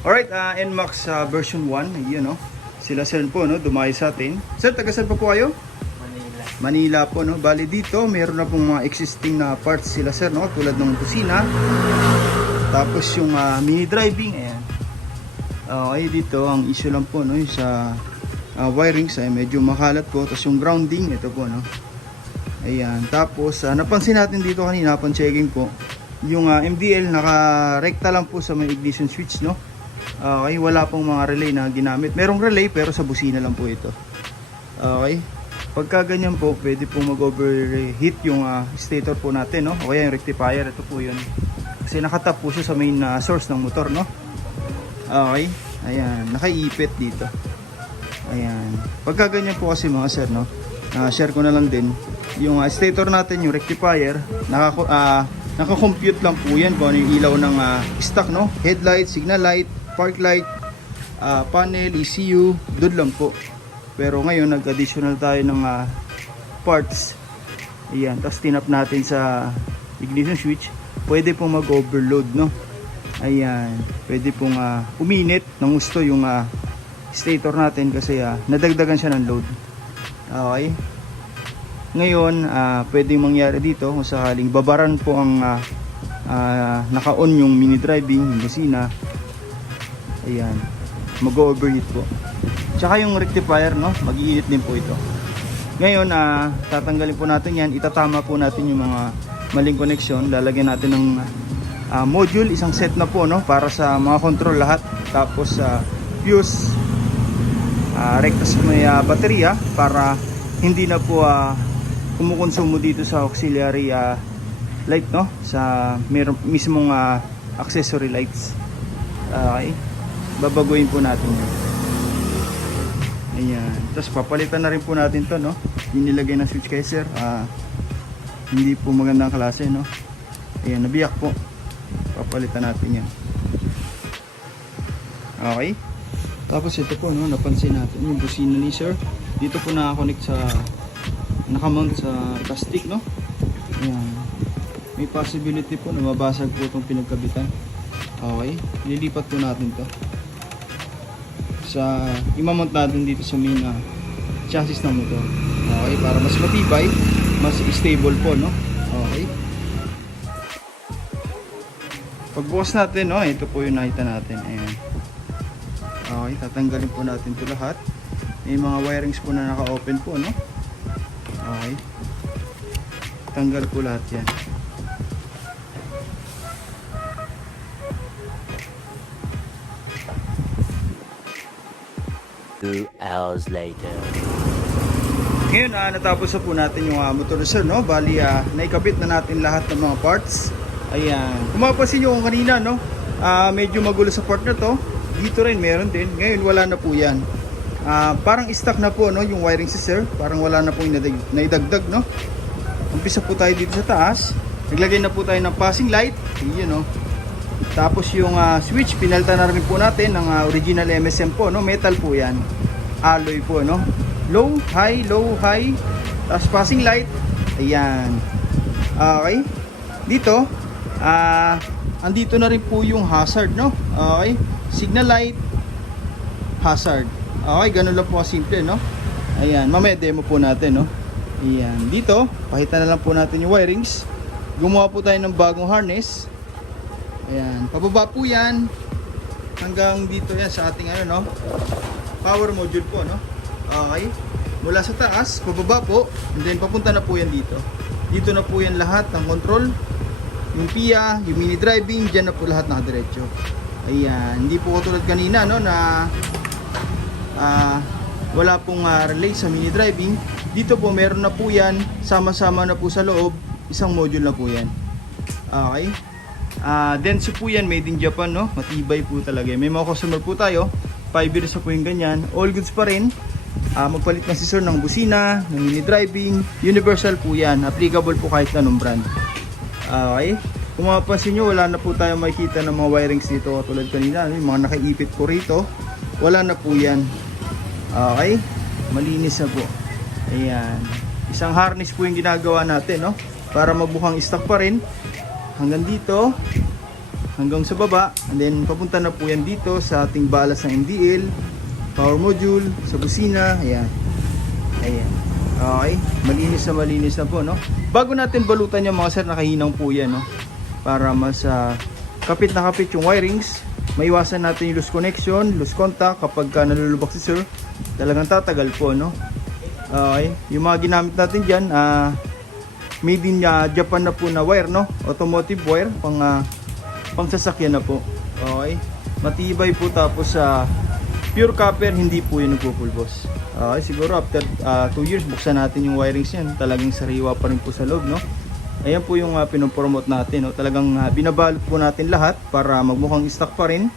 Alright, NMAX version 1, ayun no. Sila sir po no, dumayo sa atin. Sir, taga saan pa po kayo? Manila. Manila po no. Bali dito, meron na pong mga existing na parts sila sir no, tulad ng kusina. Tapos yung mini driving, ayan. Okay, dito ang issue lang po no, yung sa wirings ay medyo makalat po. Tapos yung grounding, ito po no. Ayan, tapos napansin natin dito kanina, pan-checking po, yung MDL naka-rekta lang po sa may ignition switch no. Okay, wala pong mga relay na ginamit. Merong relay pero sa busina lang po ito. Okay. Pagka ganyan po, pwede po mag-overheat yung stator po natin, no? O kaya yung rectifier, ito po yun. Kasi nakatap po siya sa main source ng motor, no? Okay. Ayan, nakaipit dito. Ayan. Pagka ganyan po kasi mga sir, no? Share ko na lang din. Yung stator natin, yung rectifier, naka-compute lang po yan kung ano yung ilaw ng stock, no? Headlight, signal light, park light, panel, ECU, doon lang po. Pero ngayon nag-additional tayo ng parts. Ayan, tapos tinap natin sa ignition switch. Pwede pong mag-overload, no? Ayan, pwede pong uminit ng gusto yung stator natin kasi nadagdagan siya ng load. Okay. Ngayon, pwedeng mangyari dito kung sakaling babaran po ang naka-on yung mini driving, yung busina. Ayan, mag-overheat po. Tsaka yung rectifier, no, mag-iinit din po ito. Ngayon, tatanggalin po natin yan. Itatama po natin yung mga maling connection. Lalagyan natin ng module, isang set na po, no, para sa mga control lahat. Tapos fuse, rekta sa may baterya para hindi na po kumukonsumo dito sa auxiliary light, no, sa mismong accessory lights. Okay, babaguhin po natin yun. Ayan, tapos papalitan na rin po natin to, no, yung nilagay ng switch caser. Hindi po magandang klase, no. Ayan, nabiyak po, papalitan natin yan. Okay, tapos ito po, no, napansin natin yung busina ni sir. Dito po nakakonect sa, nakamount sa plastic, no. Ayan, may possibility po na mabasag po itong pinagkabitan. Okay, nilipat po natin to sa, imamount natin dito sa main chassis ng motor. Okay, para mas matibay, mas stable po, no. Okay, pagbukas natin, no, ito po yung nakita natin. Ayan. Okay, tatanggalin po natin ito lahat. May mga wirings po na naka-open po, no. Okay, tanggal po lahat yan. 2 hours later. Ngayon, natapos na po natin yung motor sir, no. Bali, naikabit na natin lahat ng mga parts. Ayan, kung mapapansin nyo kung kanina, no, medyo magulo sa part na to. Dito rin meron din. Ngayon wala na po yan. Parang stock na po, no, yung wiring si sir. Parang wala na po yung naidagdag, no. Umpisa po tayo dito sa taas. Naglagay na po tayo ng passing light. Yun, no. Tapos yung switch, pinalta na rin po natin ng original MSM po, no. Metal po yan. Alloy po, no. Low, high, low, high. Tapos passing light. Ayan. Okay. Dito, andito na rin po yung hazard, no. Okay. Signal light, hazard. Okay, ganun lang po simple, no. Ayan, mamaya demo po natin, no. Ayan, dito, pakita na lang po natin yung wirings. Gumawa po tayo ng bagong harness. Ayan, pababa po yan hanggang dito yan sa ating ano, no, power module po, no. Okay, mula sa taas, pababa po, and then papunta na po yan dito. Dito na po yan lahat ng control. Yung PIA, yung mini driving, dyan na po lahat nakadiretso. Ayan, hindi po katulad kanina, no, na wala pong relay sa mini driving. Dito po meron na po yan, sama-sama na po sa loob, isang module na po yan. Okay, Denso po yan, made in Japan, no, matibay po talaga. May mga customer po tayo, 5 years na po yung ganyan, all goods pa rin. Magpalit na si sir ng busina, ng mini driving, universal po yan, applicable po kahit anong brand. Okay, kung mapapansin nyo, wala na po tayo makikita ng mga wirings dito tulad kanina, yung mga nakaipit po rito, wala na po yan. Okay, malinis na po. Ayan, isang harness po yung ginagawa natin, no, para magbukhang stock pa rin hanggang dito, hanggang sa baba. And then papunta na po yan dito sa ating balas ng MDL, power module, sa busina. Ayan. Ayan. Okay, malinis na po, no? Bago natin balutan yung mga sir, nakahinang po yan, no? Para mas kapit na kapit yung wirings. Maiwasan natin yung loose connection, loose contact kapag nalulubak si sir. Talagang tatagal po, no? Okay, yung mga ginamit natin dyan, made in Japan na po na wire, no? Automotive wire, pang sasakyan na po. Okay, matibay po, tapos pure copper, hindi po yun nagpupulbos. Okay, siguro after 2 years buksan natin yung wirings yan, talagang sariwa pa rin po sa loob, no? Ayan po yung pinopromote natin, no? Talagang binabalot po natin lahat para magmukhang stock pa rin.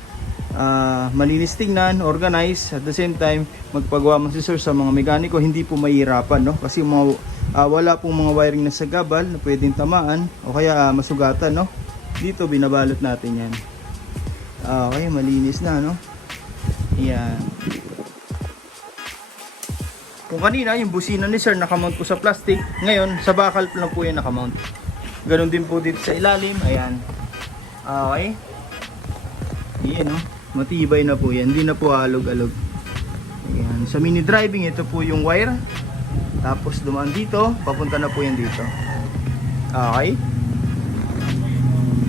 Malinis tingnan, organize, at the same time magpagawa mo si sir sa mga mekaniko, hindi po mahirapan, no? Kasi wala pong mga wiring na sagabal na pwedeng tamaan o kaya masugatan, no? Dito binabalot natin yan. Okay, malinis na, no? Yan. Kung kanina yung busina ni sir nakamount po sa plastic, ngayon sa bakal lang po yan nakamount. Ganon din po dito sa ilalim. Ayan. Okay. Ayan, no? Matibay na po yan, hindi na po alog-alog. Ayan. Sa mini driving, ito po yung wire, tapos dumaan dito, papunta na po yan dito. Okay.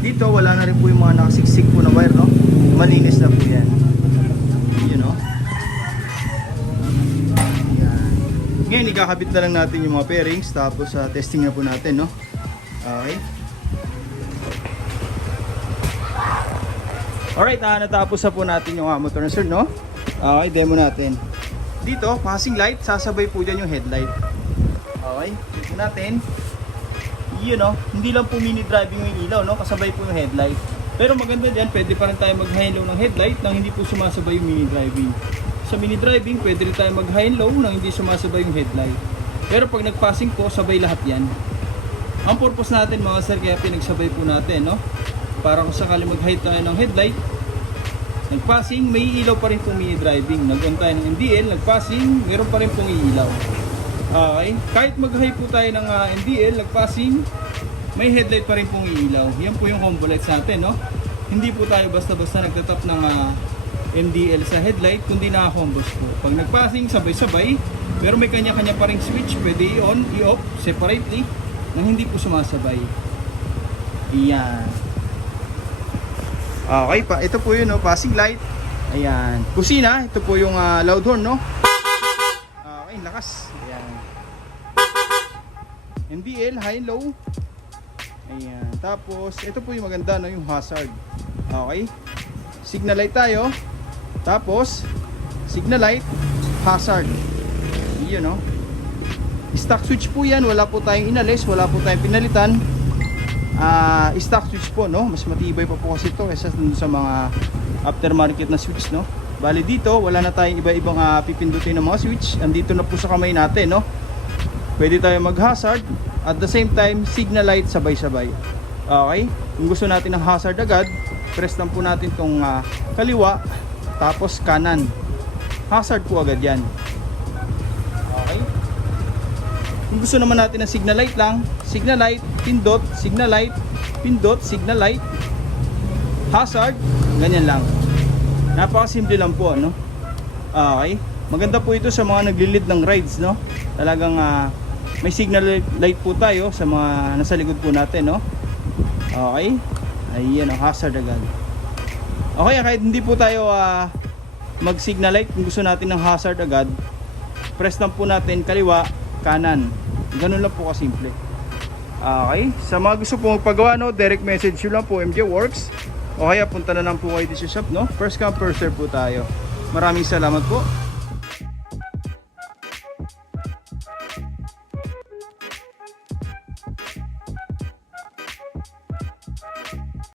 Dito wala na rin po yung mga nakasiksik po na wire, no? Malinis na po yan. You know? Ngayon, ikakabit na lang natin yung mga pairings, tapos testing na po natin, no? Okay. Alright, natapos na po natin yung motor na sir, no? Okay, demo natin. Dito, passing light, sasabay po dyan yung headlight. Okay, dito natin. Yun, no? Hindi lang po mini driving yung ilaw, no? Kasabay po yung headlight. Pero maganda dyan, pwede pa rin tayo mag-high and low ng headlight nang hindi po sumasabay yung mini driving. Sa mini driving, pwede rin tayo mag-high and low nang hindi sumasabay yung headlight. Pero pag nag-passing po, sabay lahat yan. Ang purpose natin mga sir, kaya pinagsabay po natin, no? Para kung sakali mag-high tayo ng headlight, nag-passing, may ilaw pa rin pong mini driving. Nag-on tayo ng MDL, nag-passing, meron pa rin pong ilaw. Okay? Kahit mag-high po tayo ng MDL, nag-passing, may headlight pa rin pong ilaw. Yan po yung combo lights natin, no? Hindi po tayo basta-basta nagtatap ng MDL sa headlight, kundi naka-combos po. Pag nag-passing, sabay-sabay, pero may kanya-kanya pa ring switch, pwede i-on, i-off separately, nang hindi po sumasabay. Iyan. Okay pa, ito po yun, no? Passing light. Ayan. Kusina, ito po yung loud horn, no? Okay, lakas. Ayan. MDL, high and low. Ayan. Tapos, ito po yung maganda, no? Yung hazard. Okay. Signal light tayo. Tapos, signal light, hazard. Yun, no? Stock switch po yan. Wala po tayong inalis. Wala po tayong pinalitan. Stock switch po, no? Mas matibay pa po kasi ito kaysa sa mga aftermarket na switch, no? Bali dito, wala na tayong iba-ibang pipindutin ng mga switch. Andito na po sa kamay natin, no? Pwede tayo mag-hazard. At the same time, signal light sabay-sabay. Okay? Kung gusto natin ng hazard agad, press lang po natin tong kaliwa, tapos kanan. Hazard po agad yan. Okay? Kung gusto naman natin ng signal light lang, signal light, pindot, signal light, pindot, signal light, hazard, ganyan lang. Napakasimple lang po, no? Okay? Maganda po ito sa mga naglilid ng rides, no? Talagang may signal light po tayo sa mga nasa likod po natin, no? Okay? Ayan, hazard agad. Okay, kahit hindi po tayo mag signal light, kung gusto natin ng hazard agad, press lang po natin kaliwa, kanan. Ganun lang po kasimple. Okay, sa mga gusto po magpagawa, no, direct message nyo lang po MJ Works, o kaya punta na lang po kayo sa shop, no? First come first serve po tayo. Maraming salamat po.